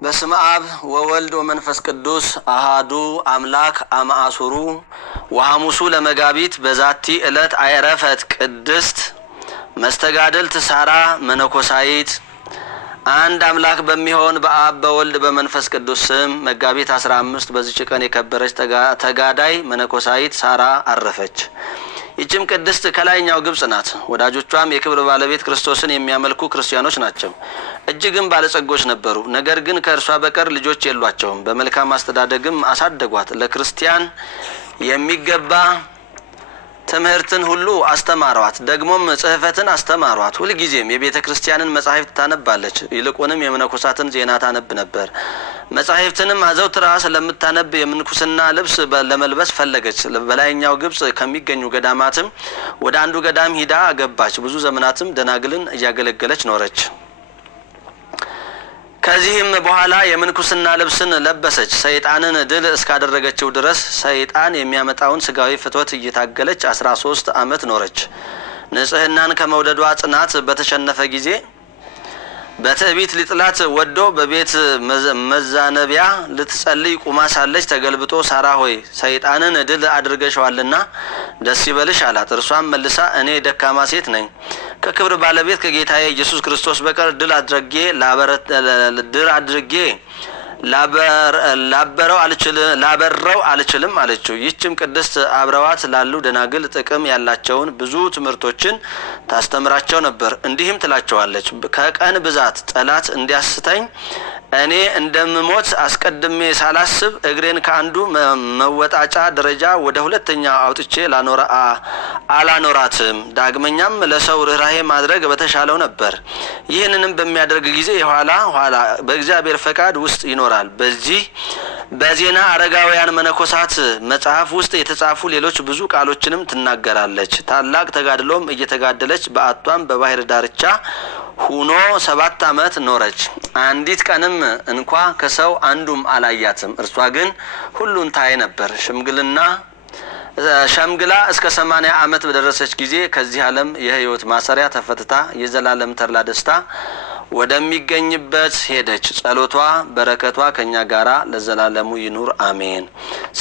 በስመ አብ ወወልድ ወመንፈስ ቅዱስ አሃዱ አምላክ አማአሱሩ ወሐሙሱ ለመጋቢት በዛቲ ዕለት አይረፈት ቅድስት መስተጋድልት ሳራ መነኮሳይት። አንድ አምላክ በሚሆን በአብ በወልድ በመንፈስ ቅዱስ ስም መጋቢት 15 በዚች ቀን የከበረች ተጋዳይ መነኮሳይት ሳራ አረፈች። ይህችም ቅድስት ከላይኛው ግብጽ ናት። ወዳጆቿም የክብር ባለቤት ክርስቶስን የሚያመልኩ ክርስቲያኖች ናቸው። እጅግም ባለጸጎች ነበሩ። ነገር ግን ከእርሷ በቀር ልጆች የሏቸውም። በመልካም አስተዳደግም አሳደጓት። ለክርስቲያን የሚገባ ትምህርትን ሁሉ አስተማሯት። ደግሞም ጽሕፈትን አስተማሯት። ሁልጊዜም የቤተ ክርስቲያንን መጻሕፍት ታነባለች። ይልቁንም የመነኮሳትን ዜና ታነብ ነበር። መጻሕፍትንም አዘውትራ ስለምታነብ የምንኩስና ልብስ ለመልበስ ፈለገች። በላይኛው ግብጽ ከሚገኙ ገዳማትም ወደ አንዱ ገዳም ሂዳ ገባች። ብዙ ዘመናትም ደናግልን እያገለገለች ኖረች። ከዚህም በኋላ የምንኩስና ልብስን ለበሰች። ሰይጣንን ድል እስካደረገችው ድረስ ሰይጣን የሚያመጣውን ስጋዊ ፍትወት እየታገለች 13 ዓመት ኖረች። ንጽህናን ከመውደዷ ጽናት በተሸነፈ ጊዜ በትዕቢት ሊጥላት ወዶ በቤት መዛነቢያ ልትጸልይ ቁማ ሳለች ተገልብጦ ሳራ ሆይ ሰይጣንን ድል አድርገሽዋልና ደስ ይበልሽ አላት። እርሷም መልሳ እኔ ደካማ ሴት ነኝ፣ ከክብር ባለቤት ከጌታዬ ኢየሱስ ክርስቶስ በቀር ድል አድርጌ ላበረው አልችልም አለችው። ይህችም ቅድስት አብረዋት ላሉ ደናግል ጥቅም ያላቸውን ብዙ ትምህርቶችን ታስተምራቸው ነበር። እንዲህም ትላቸዋለች፣ ከቀን ብዛት ጠላት እንዲያስተኝ እኔ እንደምሞት አስቀድሜ ሳላስብ እግሬን ከአንዱ መወጣጫ ደረጃ ወደ ሁለተኛ አውጥቼ አላኖራትም። ዳግመኛም ለሰው ርኅራኄ ማድረግ በተሻለው ነበር። ይህንንም በሚያደርግ ጊዜ የኋላ በእግዚአብሔር ፈቃድ ውስጥ ይኖራል። በዜና አረጋውያን መነኮሳት መጽሐፍ ውስጥ የተጻፉ ሌሎች ብዙ ቃሎችንም ትናገራለች። ታላቅ ተጋድሎም እየተጋደለች በአቷም በባህር ዳርቻ ሁኖ 7 ዓመት ኖረች። አንዲት ቀንም እንኳ ከሰው አንዱም አላያትም። እርሷ ግን ሁሉን ታይ ነበር። ሸምግላ እስከ 80 ዓመት በደረሰች ጊዜ ከዚህ ዓለም የሕይወት ማሰሪያ ተፈትታ የዘላለም ተድላ ደስታ ወደሚገኝበት ሄደች። ጸሎቷ በረከቷ ከኛ ጋራ ለዘላለሙ ይኑር አሜን።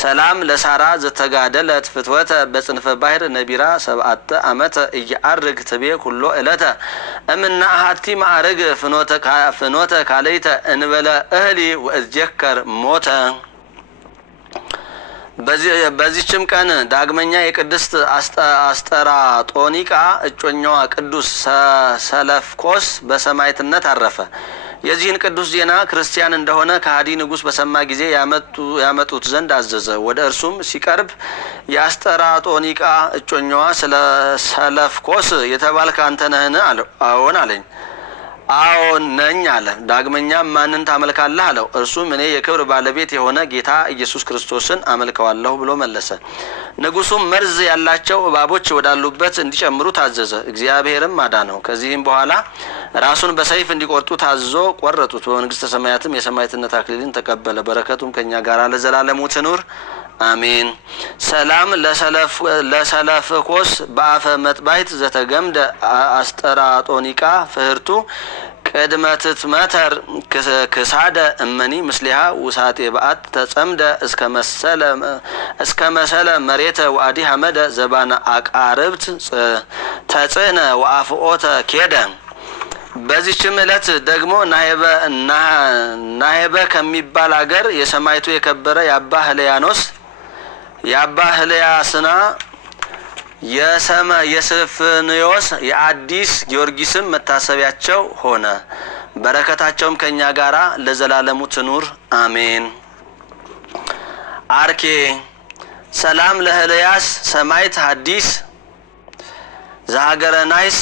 ሰላም ለሳራ ዘተጋደለት ፍትወተ በጽንፈ ባህር ነቢራ 7 ዓመት እያርግ ትቤ ኩሎ እለተ እምና አሐቲ ማዕርግ ፍኖተ ካለይተ እንበለ እህሊ ወእዝጀከር ሞተ። በዚህችም ቀን ዳግመኛ የቅድስት አስጠራጦኒቃ እጮኛዋ ቅዱስ ሰለፍኮስ በሰማዕትነት አረፈ። የዚህን ቅዱስ ዜና ክርስቲያን እንደሆነ ከሃዲ ንጉሥ በሰማ ጊዜ ያመጡት ዘንድ አዘዘ። ወደ እርሱም ሲቀርብ የአስጠራጦኒቃ እጮኛዋ ስለ ሰለፍኮስ የተባልክ አንተ ነህን? አዎን አለኝ። አዎን ነኝ አለ። ዳግመኛም ማንን ታመልካለህ አለው። እርሱም እኔ የክብር ባለቤት የሆነ ጌታ ኢየሱስ ክርስቶስን አመልከዋለሁ ብሎ መለሰ። ንጉሡም መርዝ ያላቸው እባቦች ወዳሉበት እንዲጨምሩ ታዘዘ። እግዚአብሔርም አዳነው። ከዚህም በኋላ ራሱን በሰይፍ እንዲቆርጡ ታዞ ቆረጡት። በመንግስተ ሰማያትም የሰማዕትነት አክሊልን ተቀበለ። በረከቱም ከኛ ጋር ለዘላለሙ ትኑር አሜን። ሰላም ለሰለፍኮስ በአፈ መጥባይት ዘተገምደ አስጠራጦኒቃ ፍህርቱ ቅድመ ትትመተር ክሳደ እመኒ ምስሊሃ ውሳጤ በአት ተጸምደ እስከ መሰለ መሬተ ወአዲ ሐመደ ዘባነ አቃርብት ተጽዕነ ወአፍኦተ ኬደ። በዚህችም ዕለት ደግሞ ናሄበ ከሚባል አገር የሰማይቱ የከበረ የአባ ህልያስና የስፍንዮስ የአዲስ ጊዮርጊስም መታሰቢያቸው ሆነ። በረከታቸውም ከኛ ጋራ ለዘላለሙ ትኑር አሜን። አርኬ ሰላም ለህልያስ ሰማይት ሐዲስ ዘሀገረ ናይስ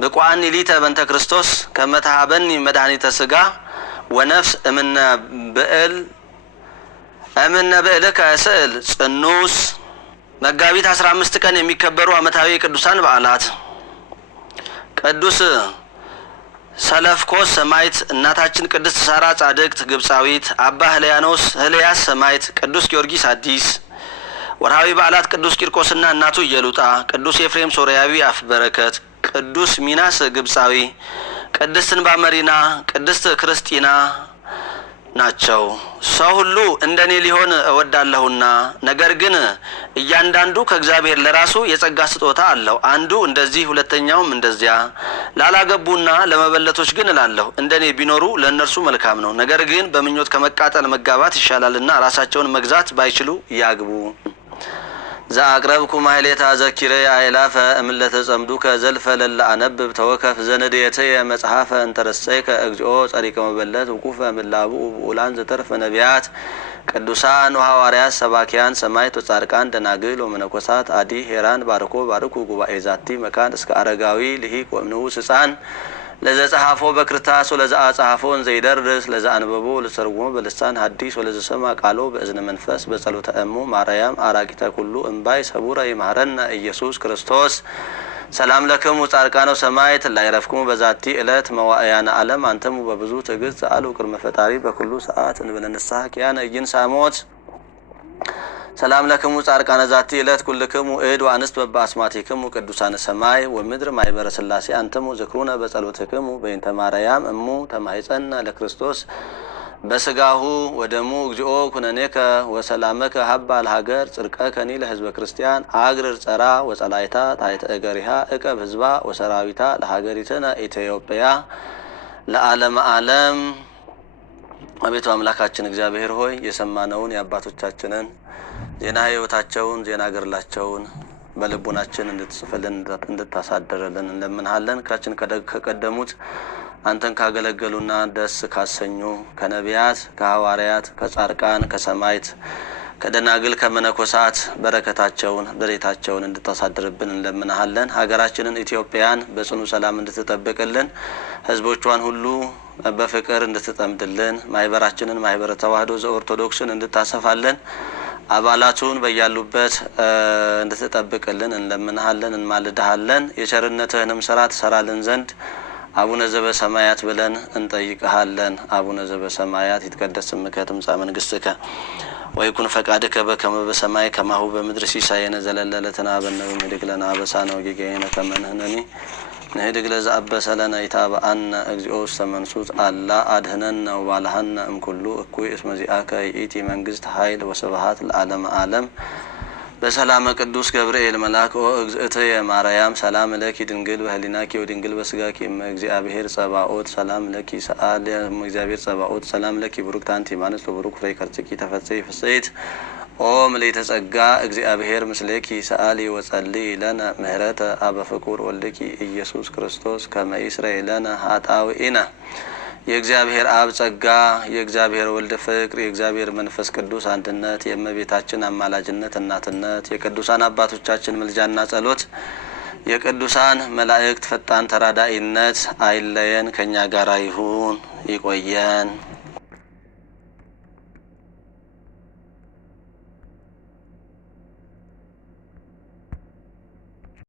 ብቋኒ ሊተ በንተ ክርስቶስ ከመታሃበኒ መድኃኒተ ስጋ ወነፍስ እምነ ብዕልከ ስዕል ጽኑስ። መጋቢት 15 ቀን የሚከበሩ ዓመታዊ የቅዱሳን በዓላት፦ ቅዱስ ሰለፍኮስ ሰማዕት፣ እናታችን ቅድስት ሳራ ጻድቅት ግብፃዊት፣ አባ ህልያስ ሰማዕት፣ ቅዱስ ጊዮርጊስ አዲስ። ወርሃዊ በዓላት፦ ቅዱስ ቂርቆስና እናቱ ኢየሉጣ፣ ቅዱስ ኤፍሬም ሶርያዊ አፍ በረከት፣ ቅዱስ ሚናስ ግብፃዊ፣ ቅድስት እንባ መሪና፣ ቅድስት ክርስቲና ናቸው። ሰው ሁሉ እንደኔ ሊሆን እወዳለሁና ነገር ግን እያንዳንዱ ከእግዚአብሔር ለራሱ የጸጋ ስጦታ አለው። አንዱ እንደዚህ ሁለተኛውም እንደዚያ። ላላገቡና ለመበለቶች ግን እላለሁ እንደኔ ቢኖሩ ለእነርሱ መልካም ነው። ነገር ግን በምኞት ከመቃጠል መጋባት ይሻላልና ራሳቸውን መግዛት ባይችሉ ያግቡ። ዘአቅረብኩ ማሕሌተ አዘኪሬ አእላፈ እምለተ ጸምዱከ ዘልፈ ለላ አነብብ ተወከፍ ዘነድየትየ መጽሐፈ እንተረሰይከ እግዚኦ ጸሪቀ መበለት ውቁፈ ምላቡ ብኡላን ዘተርፈ ነቢያት ቅዱሳን ወሐዋርያት ሰባኪያን ሰማዕት ወጻድቃን ደናግል ወመነኮሳት አዲ ሄራን ባርኮ ባርኩ ጉባኤ ዛቲ መካን እስከ አረጋዊ ልሂቅ ወእምንዑስ ሕፃን ለዘ ጸሐፎ በክርታስ ወለዘ አጻሐፎን ዘይደርስ ለዘ አንበቦ ለሰርጉሞ በልሳን ሐዲስ ወለዘ ሰማ ቃሎ በእዝነ መንፈስ በጸሎተ እሙ ማርያም አራቂተ ኩሉ እምባይ ሰቡረ ይማረነ ኢየሱስ ክርስቶስ። ሰላም ለክሙ ጻድቃነ ሰማዕት ላይረፍክሙ በዛቲ ዕለት መዋዕያነ ዓለም አንተሙ በብዙ ትዕግስት አሉ ቅድመ ፈጣሪ በኩሉ ሰዓት እንበለ ንስሐ ኪያነ ኢይንሳሞት። ሰላም ለክሙ ጻድቃነ ዛቲ ዕለት ኩልክሙ እድ ወአንስት በአስማቲክሙ ቅዱሳነ ሰማይ ወምድር ማኅበረ ሥላሴ አንተሙ ዝክሩነ በጸሎትክሙ በእንተ ማርያም እሙ ተማኅፀነ ለክርስቶስ በስጋሁ ወደሙ እግዚኦ ኩነኔከ ወሰላመከ ሀባ ለሀገር ጽድቀከኒ ለሕዝበ ክርስቲያን አግርር ጸራ ወጸላይታ ታሕተ እገሪሃ እቀብ ሕዝባ ወሰራዊታ ለሀገሪትነ ኢትዮጵያ ለዓለመ ዓለም። አቤቱ አምላካችን እግዚአብሔር ሆይ የሰማነውን የአባቶቻችንን ዜና ሕይወታቸውን ዜና ገድላቸውን በልቡናችን እንድትጽፍልን እንድታሳድርልን እንለምንሃለን። ካችን ከቀደሙት አንተን ካገለገሉና ደስ ካሰኙ ከነቢያት ከሐዋርያት ከጻድቃን ከሰማዕት ከደናግል ከመነኮሳት በረከታቸውን ረድኤታቸውን እንድታሳድርብን እንለምንሃለን። ሀገራችንን ኢትዮጵያን በጽኑ ሰላም እንድትጠብቅልን ሕዝቦቿን ሁሉ በፍቅር እንድትጠምድልን ማኅበራችንን ማኅበረ ተዋሕዶ ዘኦርቶዶክስን እንድታሰፋልን አባላቱን በያሉበት እንድትጠብቅልን እንለምንሃለን እንማልድሃለን። የቸርነትህንም ስራ ትሰራልን ዘንድ አቡነ ዘበሰማያት ብለን እንጠይቅሃለን። አቡነ ዘበሰማያት ይትቀደስ ስምከ ትምጻእ መንግስትከ ወይኩን ፈቃድከ በከመ በሰማይ ከማሁ በምድር ሲሳየነ ዘለለ ዕለትነ ሀበነ ወኅድግ ለነ አበሳነ ወጌጋየነ ከመ ንሕነኒ ንኅድግ ለዘአበሰ ለነ ኢታብአነ እግዚኦ ውስተ መንሱት አላ አድኅነነ ወባልሐነ እምኩሉ እኩይ እስመ ዚአከ ይእቲ መንግስት ኃይል ወስብሐት ለዓለመ ዓለም። በሰላመ ቅዱስ ገብርኤል መልአክ ኦ እግዝእትየ ማርያም ሰላም ለኪ ድንግል በህሊናኪ ወድንግል በስጋኪ እመ እግዚአብሔር ጸባኦት ሰላም ለኪ ሰአል እግዚአብሔር ጸባኦት ሰላም ለኪ ቡሩክት አንቲ እማንስት ወቡሩክ ፍሬ ከርሥኪ ተፈሥሒ ፍሥሕት ኦ ምልዕተ ጸጋ እግዚአብሔር ምስሌኪ ሰአሊ ወጸልይ ለነ ምህረተ አበ ፍቁር ወልድኪ ኢየሱስ ክርስቶስ ከመ ይስረይ ለነ ኃጣውኢነ። የእግዚአብሔር አብ ጸጋ የእግዚአብሔር ወልድ ፍቅር የእግዚአብሔር መንፈስ ቅዱስ አንድነት የእመቤታችን አማላጅነት እናትነት የቅዱሳን አባቶቻችን ምልጃና ጸሎት የቅዱሳን መላእክት ፈጣን ተራዳኢነት አይለየን፣ ከኛ ጋር ይሁን ይቆየን።